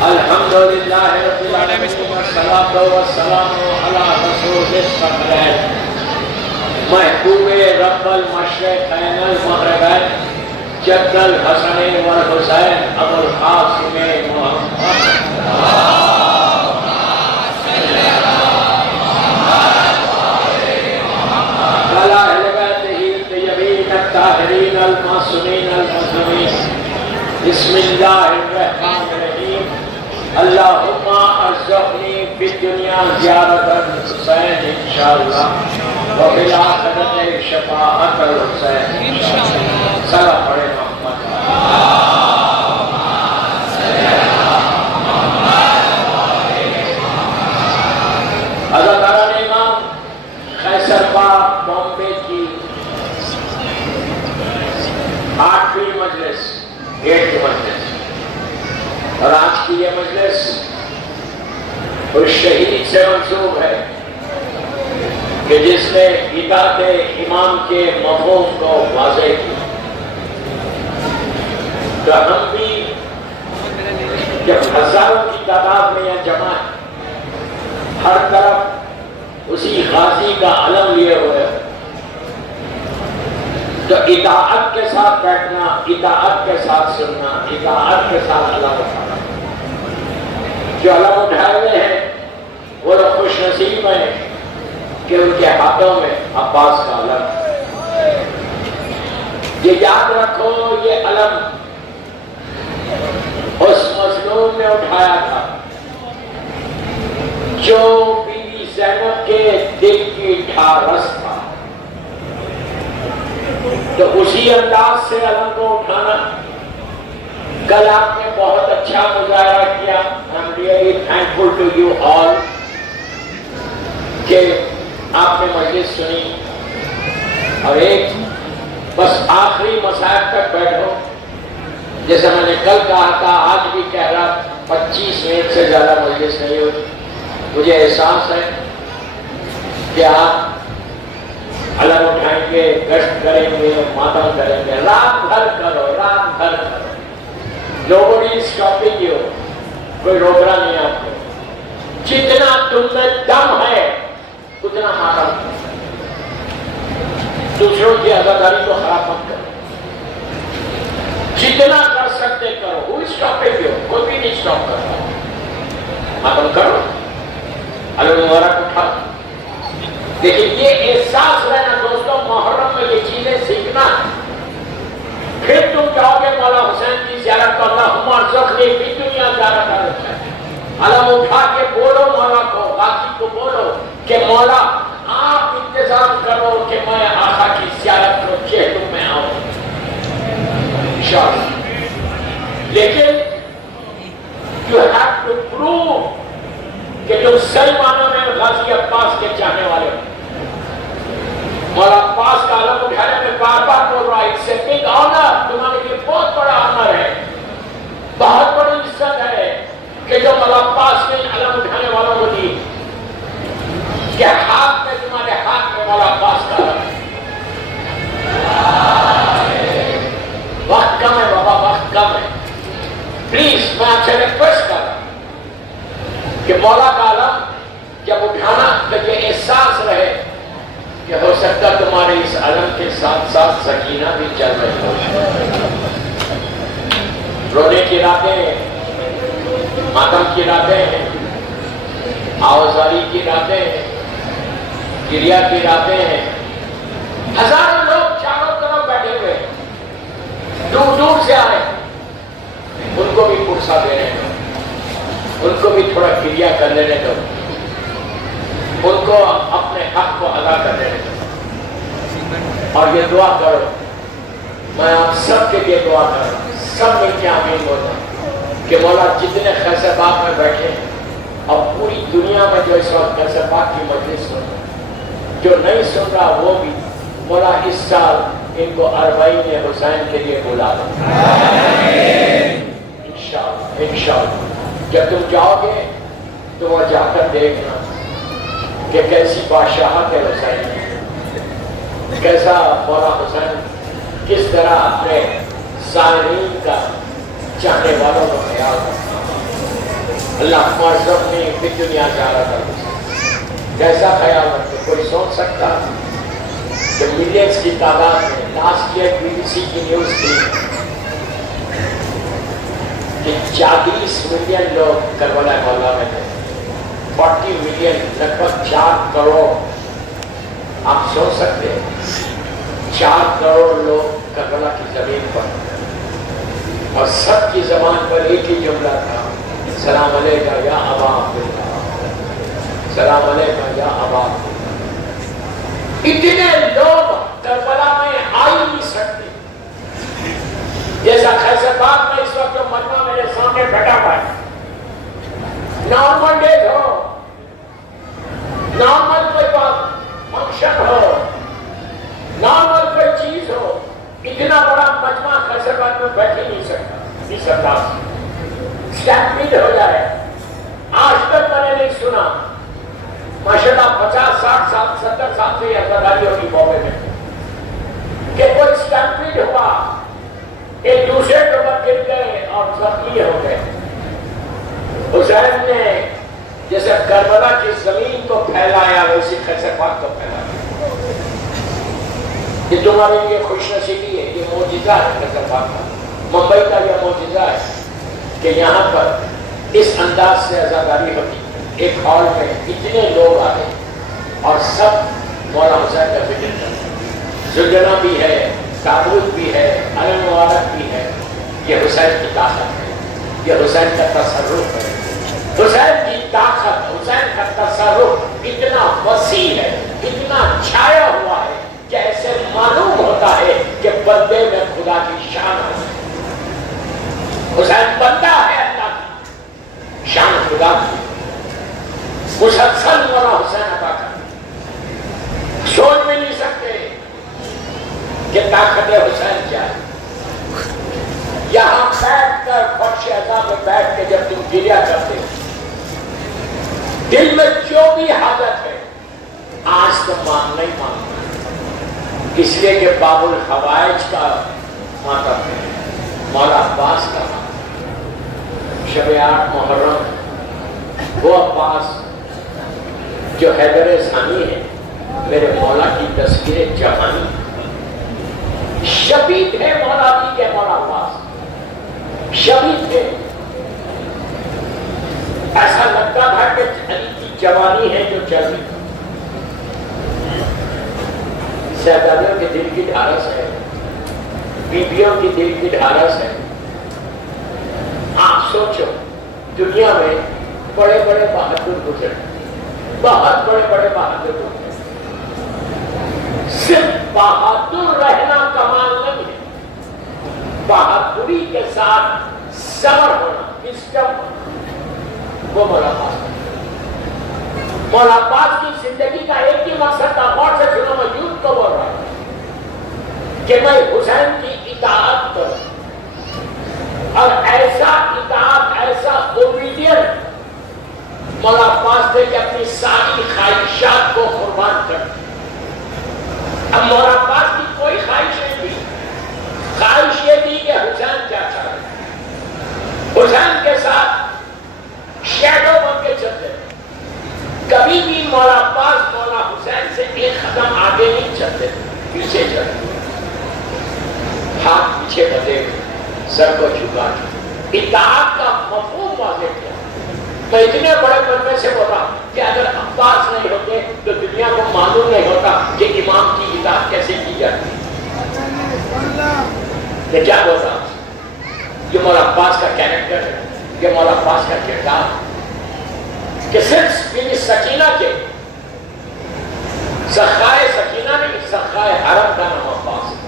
الحمدللہ رب العالمین والصلاة والسلام علی رسول الثقلین محبوب رب المشرقین المغربین جد الحسنین والحسین ابو القاسم محمد وعلی اہل بیتہ الطیبین الطاہرین المعصومین المظلومین بسم اللہ الرحمن الرحیم اللہم ارزقنی فی الدنیا زیارت الحسین انشاءاللہ وفی الآخرت شفاعت الحسین انشاءاللہ صلی پڑھے محمد حضرت عالم امام خیسر پاک بامبے کی 8ویں مجلس 8th مجلس اور آج کی یہ مجلس اس شہید سے منسوب ہے کہ جس نے اطاعت امام کے مفہوم کو واضح کیا تو ہم بھی جب ہزاروں کی تعداد میں یہ جمع ہے ہر طرف اسی غازی کا علم لیے ہوئے تو اطاعت کے ساتھ بیٹھنا، اطاعت کے ساتھ سننا، اطاعت کے ساتھ علم اٹھانا، جو علم اٹھائے ہوئے ہیں وہ لوگ خوش نصیب ہیں کہ ان کے ہاتھوں میں عباس کا علم۔ یہ یاد رکھو یہ علم اس مظلوم نے اٹھایا تھا جو بی بی زینب کے دل کی ڈھارس تھا، تو اسی انداز سے علم کو اٹھانا۔ کل آپ نے بہت اچھا مظاہرہ کیا، I'm really thankful to you all کہ آپ نے مجلس سنی اور ایک بس آخری مسائل تک بیٹھو، جیسا میں نے کل کہا تھا آج بھی کہہ رہا 25 منٹ سے زیادہ مجلس نہیں ہوتی۔ مجھے احساس ہے کہ آپ علم اٹھائیں گے، گشت کریں گے، ماتم کریں گے، رات بھر کرو، رات بھر کرو۔ Nobody is stopping you، کوئی روک رہا نہیں آپ کو۔ جتنا تم میں دم ہے اتنا ماتم کرو، دوسروں کی عزاداری کو خراب مت کرو، جتنا کر سکتے کرو۔ Who is stopping you؟ کوئی بھی نہیں سٹاپ کر رہا، ماتم کرو، علم مبارک اٹھاؤ۔ لیکن یہ احساس رہنا دوستوں، محرم میں یہ چیزیں سیکھنا ہے۔ پھر تم کہو گے مولا حسین کی زیارت کو اللہم ارزقنی فی دنیا زیارت الحسین، علم اٹھا کے بولو مولا کو، غازی کو بولو کہ مولا آپ انتظام کرو کہ میں آقا کی زیارت کو چہتوں میں آؤں انشاءاللہ۔ لیکن you have to prove کہ تم صحیح معنوں میں غازی عباس کے چاہنے والے ہو۔ مولا عباس کا علم اٹھانے میں بار بار بول رہا ہے it's a big honor، تمہارے لیے بہت بڑا honor ہے، بہت بڑی عزت ہے کہ جو مولا عباس نے علم اٹھانے والوں کو دی کہ ہاتھ میں تمہارے ہاتھ میں مولا عباس کا علم ہے۔ وقت کم ہے بابا، وقت کم ہے، پلیز میں آپ سے ریکویسٹ کر رہا ہوں کہ مولا کا علم جب اٹھانا تو یہ احساس رہے کہ ہو سکتا تمہارے اس علم کے ساتھ ساتھ سکینہ بھی چل رہی ہو۔ رونے کی راتیں ہیں، ماتم کی راتیں ہیں، آوازاری کی راتیں ہیں، گریہ کی راتیں ہیں۔ ہزاروں لوگ چاروں طرف بیٹھے ہوئے دور دور سے آئے، ان کو بھی پرسہ دینے دو، ان کو بھی تھوڑا گریہ کر لینے دو، ان کو اپنے حق کو ادا کرنے دو، اور یہ دعا کرو۔ میں آپ سب کے لیے دعا کر رہا ہوں، سب مل کے آمین بولتا ہوں کہ مولا جتنے خیسر باغ میں بیٹھے ہیں اور پوری دنیا میں جو اس وقت خیسر باغ کی مجلس سن رہا ہے، جو نہیں سن رہا وہ بھی، مولا اس سال ان کو 40 حسین کے لیے بلا دو انشاءاللہ۔ انشاءاللہ جب تم جاؤ گے تو وہ جا کر دیکھنا کہ کیسی بادشاہت ہے حسین، کیسا مولا حسین کس طرح اپنے زائرین کا چاہنے والوں کا خیال رکھتا۔ اللہ معذب نے بھی دنیا جا رہا تھا، کیسا خیال رکھتے؟ کوئی سوچ سکتا کہ ملینز کی تعداد میں لاسٹ ایئر BBC کی نیوز تھی کہ 40 ملین لوگ کربلا مولا میں تھے، 40 ملین، لگ بھگ 4 کروڑ۔ آپ سوچ سکتے ہیں 4 کروڑ لوگ کربلا کی زمین پر، اور سب کی زبان پر ایک ہی جملہ تھا، سلام علیکہ یا ابا عبداللہ، سلام علیکہ یا ابا عبداللہ۔ اتنے لوگ کربلا میں آ ہی نہیں سکتے، جیسا خیبر باغ میں اس وقت جو مجمع میرے سامنے بیٹھا ہوا ہے، نارمل ڈیز ہو، نارمل کوئی فنکشن ہو، نارمل کوئی چیز ہو، اتنا بڑا مجمع خیبر باغ میں بیٹھ ہی نہیں سکتا اس انداز سے، اسٹیمپیڈ ہو جائے۔ آج تک میں نے نہیں سنا، ماشاءاللہ 50 60 سال 70 سال سے یہ عزاداری ہوگی بامبے میں، کہ کوئی اسٹیمپیڈ ہوا، ایک دوسرے کے اوپر گر گئے اور زخمی ہو گئے۔ حسین نے جیسے کربلا کی زمین کو پھیلایا ویسے خیبر باغ کو پھیلایا۔ یہ تمہارے لیے خوش نصیبی ہے، یہ معجزہ ہے خیبر باغ کا، ممبئی کا یہ معجزہ ہے کہ یہاں پر اس انداز سے عزاداری ہوتی، ایک ہال میں اتنے لوگ آئے اور سب مولا حسین کا ذکر کرتے، زلجنا بھی ہے، تابوت بھی ہے، علم مبارک بھی ہے۔ یہ حسین کی طاقت ہے، یہ حسین کا تصرف ہے، حسین کی طاقت، حسین کا تصرف اتنا وسیع ہے، اتنا چھایا ہوا ہے کہ ایسے معلوم ہوتا ہے کہ بندے میں خدا کی شان ہے۔ حسین بندہ ہے اللہ کی، شان خدا کی، مسلسل مولا حسین عطا کر۔ سوچ بھی نہیں سکتے کہ طاقت حسین کیا ہے۔ یہاں بیٹھ کر فرش عزا میں بیٹھ کے جب تم گریہ کرتے ہو، دل میں جو بھی حاجت ہے آج تو مانگنا ہی مانگنا، اس لیے کہ باب الحوائج کا ماتم ہے، مولا عباس کا ماتم، شب 8 محرم، وہ عباس جو حیدر ثانی ہے، میرے مولا کی تصویر جوانی، شبیہ تھے مولا علی کے مولا عباس، شبیہ تھے، ایسا لگتا تھا کہ علی کی جوانی ہے جو چل رہی۔ شہزادیوں کے دل کی ڈھارس ہے، بیویوں کی دل کی ڈھارس ہے۔ آپ سوچو دنیا میں بڑے بڑے بہادر گزرے، بہت بڑے بڑے بہادر گزرے، صرف بہادر رہنا کمال نہیں ہے، بہادری کے ساتھ صبر ہونا، وزڈم ہونا، وہ مولا عباس۔ مولا عباس کی زندگی کا ایک ہی مقصد تھا، غور سے سنو، میں یوتھ کو بول رہا ہوں، کہ میں حسین کی اطاعت کروں، اور ایسا اطاعت، ایسا اوبیڈینٹ مولا عباس تھے کہ اپنی ساری خواہشات کو قربان کر دیں۔ اب مولا عباس کی کوئی خواہش نہیں تھی، خواہش یہ تھی کہ حسین کیا چاہے، حسین کے ساتھ شیڈو بن کے چلتے۔ کبھی بھی مولا عباس مولا حسین سے ایک قدم آگے نہیں چلتے، پیچھے چلتے، ہاتھ پیچھے بدے، سر کو جھکا کے اطاعت کا مفہوم واضح کیا۔ میں اتنے بڑے بندے سے بولا کہ اگر عباس نہیں ہوتے تو دنیا کو معلوم نہیں ہوتا کہ امام کی اطاعت کیسے کی جاتی ہے۔ یہ کیا بولا؟ یہ مولا عباس کا کیریکٹر ہے، یہ مولا عباس کا کردار ہے کہ صرف بی بی سکینہ کے، سخائے سکینہ نہیں، سخائے حرم کا نام عباس ہے،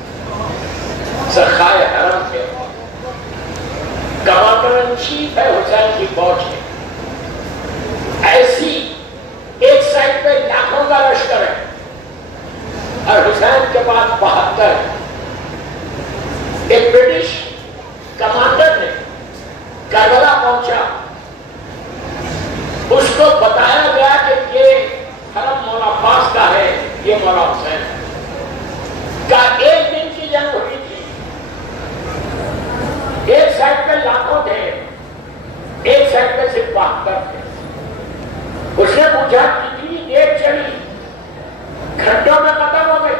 سخائے حرم کے کمانڈر ان چیف ہے حسین کی فوج میں۔ ایسی ایک سائڈ پہ لاکھوں کا لشکر ہے اور حسین کے پاس 72 ہے۔ ایک برٹش کمانڈر نے کربلا پہنچا، اس کو بتایا گیا کہ یہ حرم جنگ کتنی دیر چلی، گھنٹوں میں ختم ہو گئی.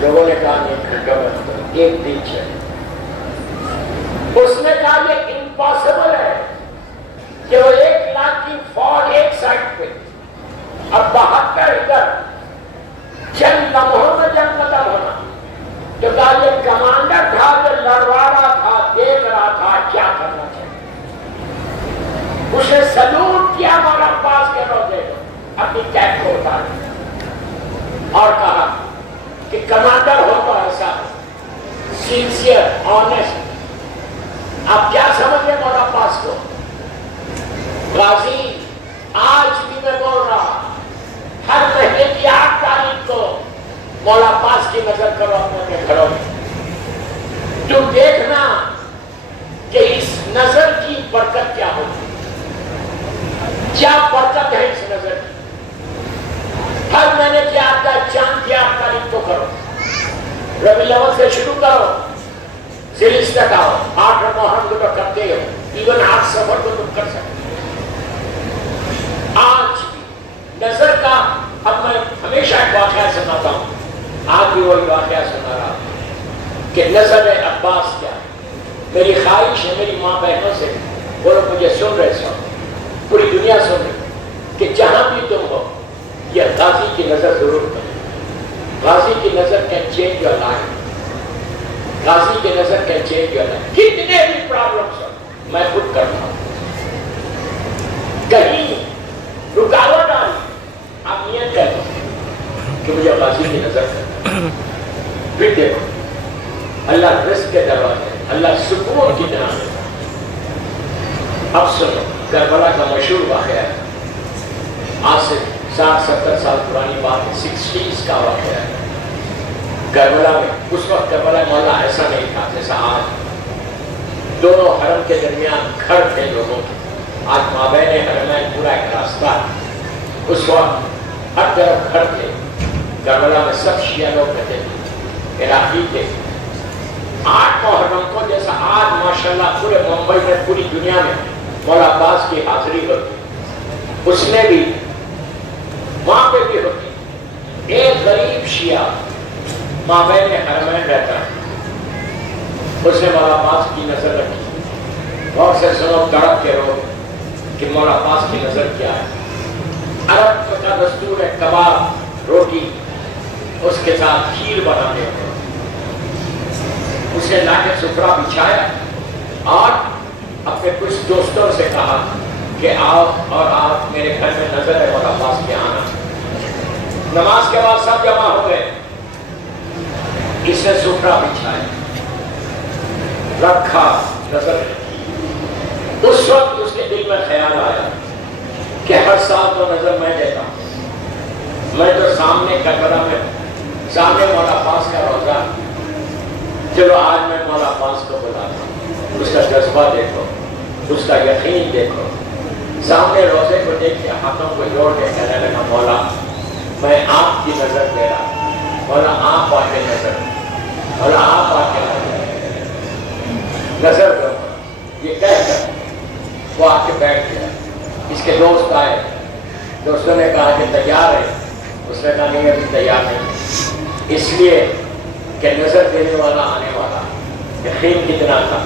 لوگوں نے کہا یہ گھنٹوں میں ختم، ایک دن چلی. اس نے کہا یہ امپاسبل ہے کہ وہ 1,00,000 کی فوج ایک سائڈ پہ اور 72 ادھر، چند لمحوں میں جنگ ختم ہونا. تو کہا یہ کمانڈر تھا جو لڑوا رہا تھا، دیکھ رہا تھا کیا کرنا چاہیے. اس نے سلوٹ کیا مولا عباس کے روزے کو، اپنی کیپ کو اتارا اور کہا کہ کمانڈر ہو تو ایسا سنسیئر آنیسٹ. آپ کیا سمجھے مولا عباس کو؟ غازی آج بھی میں بول رہا، ہر مہینے کی 8 تاریخ کو مولا عباس کی نظر کرو اپنے گھروں میں. تم دیکھنا کہ اس نظر کی برکت کیا ہوگی، کیا برکت ہے اس نظر کی. ہر مہینے کی 8 تاریخ، چاند کی 8 تاریخ کو کرو. ربیع الاول سے شروع کرو، ذیل تک آؤ. 8 محرم کو تو کرتے ہو، ایون 8 سفر کو تم کر سکتے. آج بھی نظر کا، اب میں ہمیشہ ایک واقعہ سناتا ہوں، آج بھی وہی واقعہ سنا رہا کہ نظر عباس کیا. میری خواہش ہے میری ماں بہنوں سے، وہ لوگ مجھے سن رہے سو، پوری دنیا سن رہی، کہ جہاں بھی تم ہو یہ غازی کی نظر ضرور کرو. غازی کی نظر کین چینج یور لائف. غازی کی نظر کین چینج یور لائف. کتنے بھی پرابلمس ہو، میں خود کرتا ہوں. کہیں رکاوٹ آئی، آپ نیت کر دو کہ مجھے غازی کی نظر کرنا. پھر دیکھو اللہ رزق کے دروازے، اللہ سکون کی طرح دیتا. اب سنو کربلا کا مشہور واقعہ ہے، آج سے 60-70 سال پرانی بات ہے، 60s کا واقعہ ہے. کربلا میں اس وقت کربلا مولا ایسا نہیں تھا جیسا آج. دونوں حرم کے درمیان گھر تھے لوگوں کے. آج مابین حرمین پورا ایک راستہ ہے. اس وقت ہر طرف گھر تھے. کربلا میں سب شیعہ لوگ رہتے تھے، عراقی تھے. 8 محرم کو جیسا آج ماشاءاللہ پورے ممبئی میں، پوری دنیا میں مولا عباس کی حاضری ہوتی، اس میں بھی وہاں پہ بھی ہوتی. ایک غریب شیعہ مابین حرمین رہتا ہے، اس نے مولا عباس کی نظر رکھی. اور سے سنو تڑپ کے رو کہ مولا عباس کی نظر کیا ہے. عرب کا دستور ہے کباب روٹی اس کے ساتھ کھیر بنانے کو. اس نے لا کے سفرہ بچھایا اور اپنے کچھ دوستوں سے کہا کہ آؤ اور آپ میرے گھر میں نظر ہے مولا عباس کے آنا. نماز کے بعد سب جمع ہو گئے. اس نے سفرہ بچھایا، رکھا، نظر رکھی. اس وقت اس کے دل میں خیال آیا کہ ہر سال تو نظر میں دیتا ہوں، میں تو سامنے کربلا میں سامنے مولا عباس کا روزہ، چلو آج میں مولا عباس کو بلاتا ہوں. اس کا جذبہ دیکھو، اس کا یقین دیکھو. سامنے روزے کو دیکھ کے ہاتھوں کو جوڑ کے کہنے لگا مولا میں آپ کی نظر دے رہا ہوں، مولا آپ آ کے نظر، مولا آپ آ کے نظر دو. یہ کہہ کر وہ آ کے بیٹھ گیا. اس کے دوست آئے، دوستوں نے کہا کہ تیار ہے. اس نے کہا نہیں ابھی تیار نہیں، اس لیے کہ نظر دینے والا آنے والا. یقین کتنا تھا.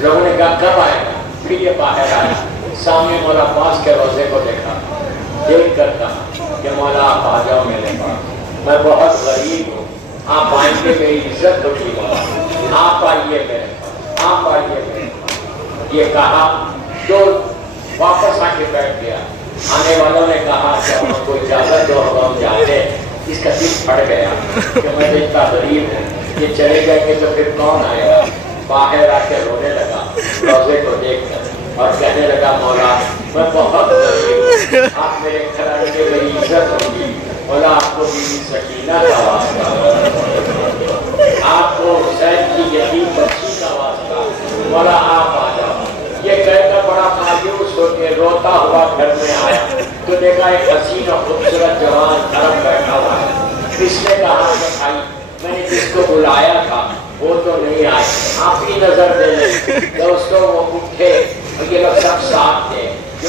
لوگوں نے کہا کب آئے گا؟ پھر یہ باہر آیا، سامنے مولا عباس کے روزے کو دیکھا، دیکھ کر کہا کہ مولا آپ آ جاؤ میرے پاس، میں بہت غریب ہوں، آپ آئیں گے میری عزت ہوگی مولا، آپ آئیے میرے پاس، آپ آئیے میرے پاس. یہ کہا تو واپس آ کے بیٹھ گیا. آنے والوں نے کہا کہ ہم کو اجازت دو، ہم جاتے. اس کا دل پھٹ گیا کہ میں تو اتنا غریب ہوں، یہ چلے جائیں گے تو پھر کون آئے گا. باہر آ کے رونے لگا روزے کو دیکھ کر اور کہنے لگا مولا میں بہت غریب ہوں، آپ میرے گھر آ کے میری عزت ہوگی. مولا آپ کو بیوی سکینہ کا واسطہ، آپ کو حسین کی یتیم بچی کا واسطہ، مولا آپ آ جاؤ. یہ کہہ کر بڑا مایوس ہو کے روتا ہوا گھر میں آیا تو دیکھا ایک حسین اور خوبصورت جوان طرف بیٹھا ہوا ہے. اس نے کہا کہ بھائی میں نے جس کو بلایا تھا وہ تو نہیں آئے، آپ ہی نظر دے لیں. دوستوں وہ اٹھے اور یہ لوگ سب ساتھ تھے جو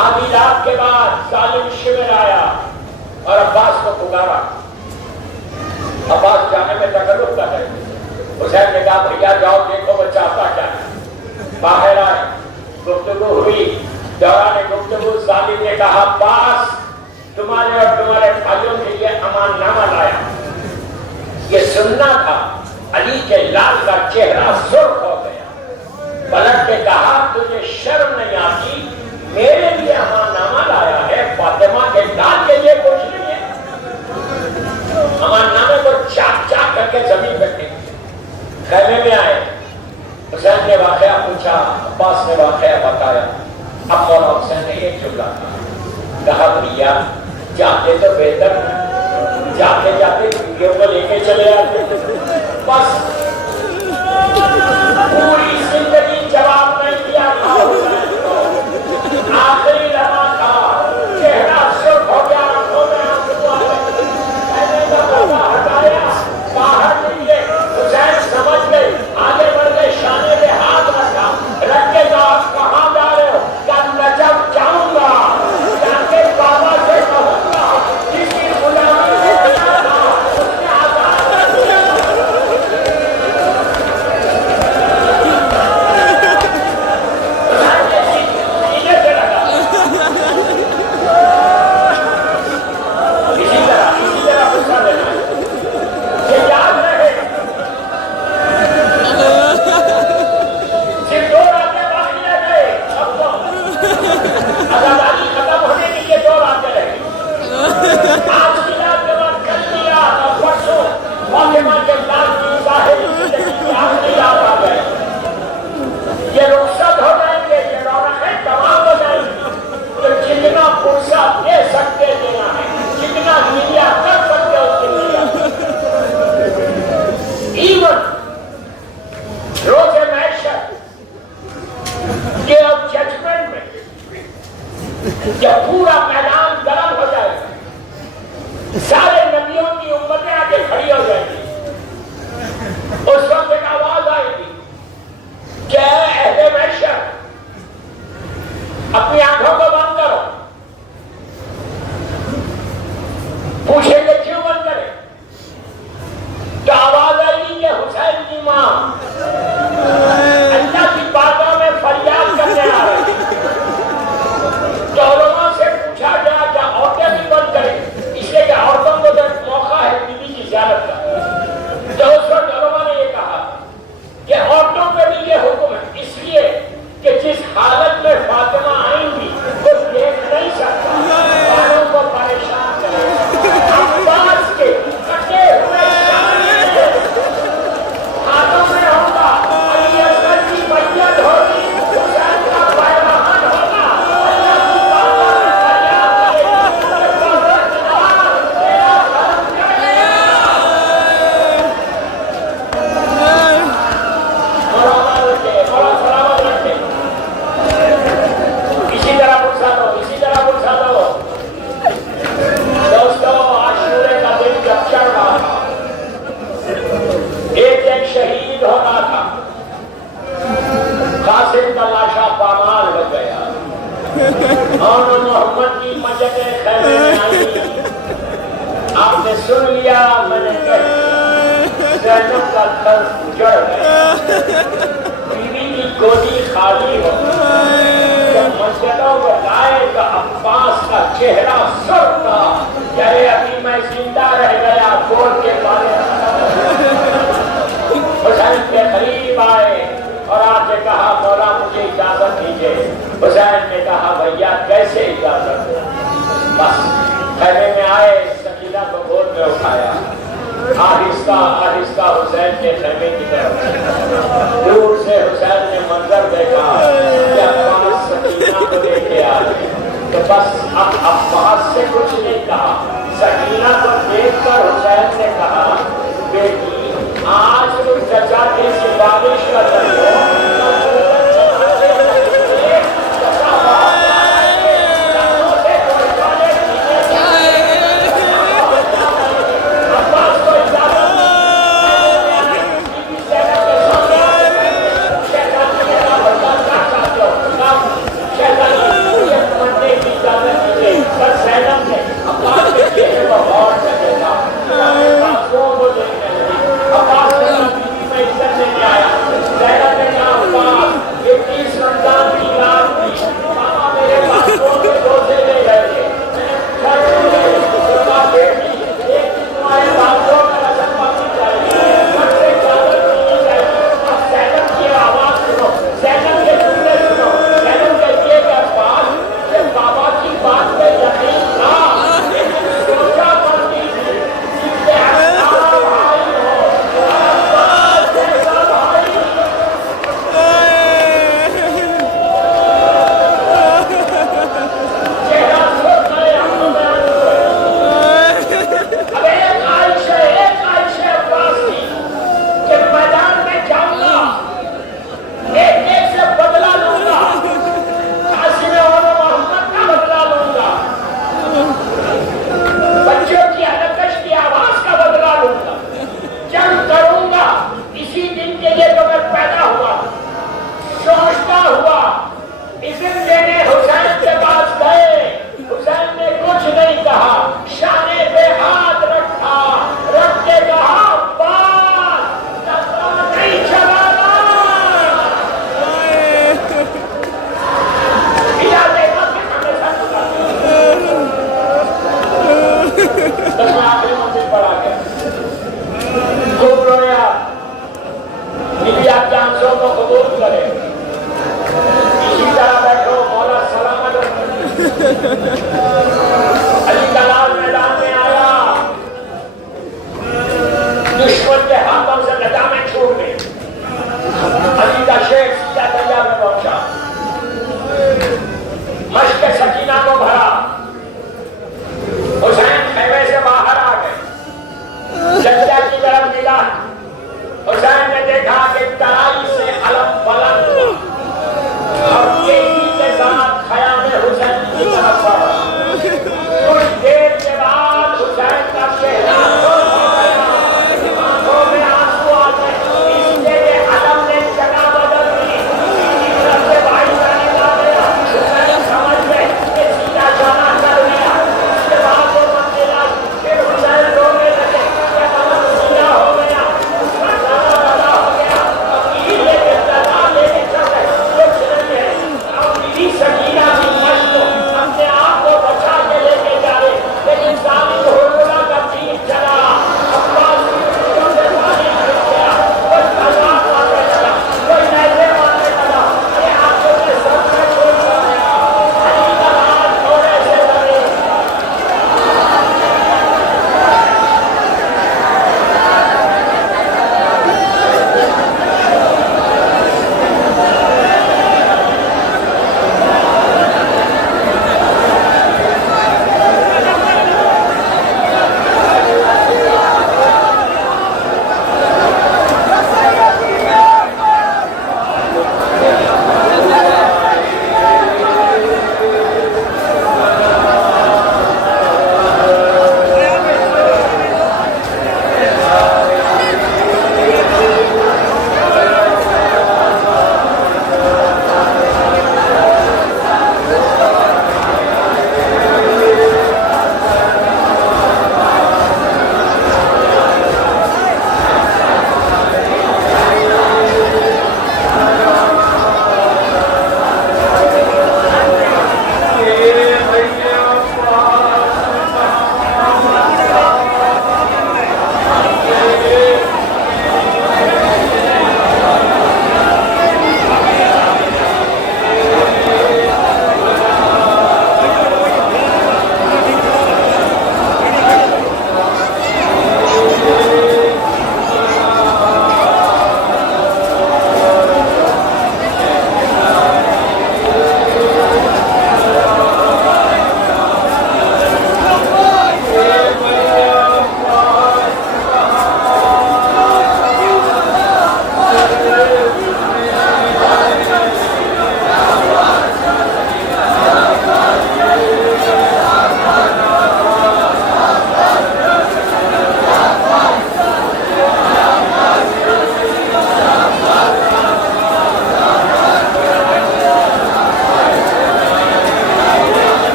آدھی رات کے بعد ظالم شمر آیا اور عباس کو پکارا. عباس جانے میں تکلف کر رہے. حسین نے کہا بھیا جاؤ دیکھو وہ چاہتا کیا ہے. باہر آئے, گفتگو ہوئی. دوران گفتگو ظالم نے کہا عباس تمہارے اور تمہارے بھائیوں کے لیے امان نامہ لایا. یہ سننا تھا. علی کے لال کا چہرہ سرخ ہو گیا. پلٹ کے کہا تجھے شرم نہیں آتی, میرے لیے امان نامہ لایا ہے, فاطمہ کے لال کے لیے کچھ نہیں ہے. امان نامے کو چاک چاک کر کے زمین پہ پھینک. خیمے میں آئے, حسین نے واقعہ پوچھا, عباس نے واقعہ بتایا. اب مولا حسین نے ایک جملہ کہا بھیا جاتے تو بہتر, جاتے جاتے بیویوں کو لے کے چلے آتے. بس پوری زندگی جواب نہیں دیا تھا حسین کو. آخری لمحہ تھا, چہرہ سرخ ہو گیا, آنکھوں میں آنسو آ گئے. کہنے کا پردہ ہٹایا, باہر نکلے. حسین سمجھ گئے, آگے بڑھ گئے, شانے پہ ہاتھ رکھا. رکھ کے کہا کہاں جا رہے ہو؟ کہا نجف جاؤں گا, جا کے بابا سے کہوں گا کسی غلامی میں گیا تھا اس نے آزاد کیا. یہ رخصت ہو جائیں گے, یہ رونقیں تمام ہو جائیں گی. تو جتنا فرصت دے سکتے دینا ہے, جتنا دنیا کر سکتے اس کے لیا. ایون روز محشر کے اب ججمنٹ میں جب پورا میدان گرم ہو جائے گا, سارے نبیوں کی امتیں آگے کھڑی ہو جائیں گی. اس وقت ایک آواز آئے گی کہ اے اہل محشر اپنی آنکھوں کو بند کرو. پوچھیں گے کیوں بند کرے؟ تو آواز آئے گی کہ حسین کی ماں اللہ کی بارگاہ میں فریاد کرنے آ رہی. تو علماء سے پوچھا گیا کیا عورتیں بھی بند کریں, اس لیے کہ عورتوں کو تو موقع ہے بیوی کی زیارت کا. تو اس وقت علماء نے یہ کہا کہ عورتوں پہ بھی یہ حکم ہے, اس لیے کہ جس حالت میں فاطمہ آئیں گی وہ دیکھ نہیں سکتا, باروں کو پریشان کرے. عباس کے کٹے ہوئے شانے ہاتھوں میں ہوگا, علی اصغر کی بیعت ہوگی, حسین کا پیراہن ہوگا. اللہ کی بارگاہ میں فریاد کرے اسی طرح پرسا دو. دوستو عاشورے کا دن جب چڑھ رہا تھا, ایک شہید ہو رہا تھا. قاسم کا لاشا پامال ہو گیا اور محمد کی مسجد خیمے میں آئی. آپ نے سن لیا, میں نے کہہ دیا, زینب کا گھر اجڑ گیا, بیوی کی گودی خالی ہو. جب مسجدوں میں لائے تو عباس کا چہرہ سر تھا, یعنی ابھی میں زندہ رہ گیا, بول کے پانے. حسین کے قریب آئے اور آپ نے کہا مولا مجھے اجازت دیجیے. حسین نے کہا بھیا کیسے اجازت دو. بس خیمے میں آئے, سکینہ کو گود میں اٹھایا, آہستہ آہستہ حسین کے خیمے کی طرف. دور سے حسین نے منظر دیکھا کہ عباس سکینہ کو لے کے آئے. تو بس اب عباس سے کچھ نہیں کہا. سکینہ کو دیکھ کر حسین نے کہا بیٹی آج تم چچا کی سفارش کا علی کا لال میدان میں آیا، دشمن کے ہاتھوں سے لگامیں چھوٹ گئی، علی کا شیر سیدھا دریا میں پہنچا، مشق سکینہ کو بھرا، حسین خیمے سے باہر آ گئے، جدہ کی طرف ملا، حسین نے دیکھا کہ ترائی سے علم بلند ہوا اور تیزی کے ساتھ خیام حسین کی طرف بڑھا۔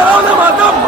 Matam!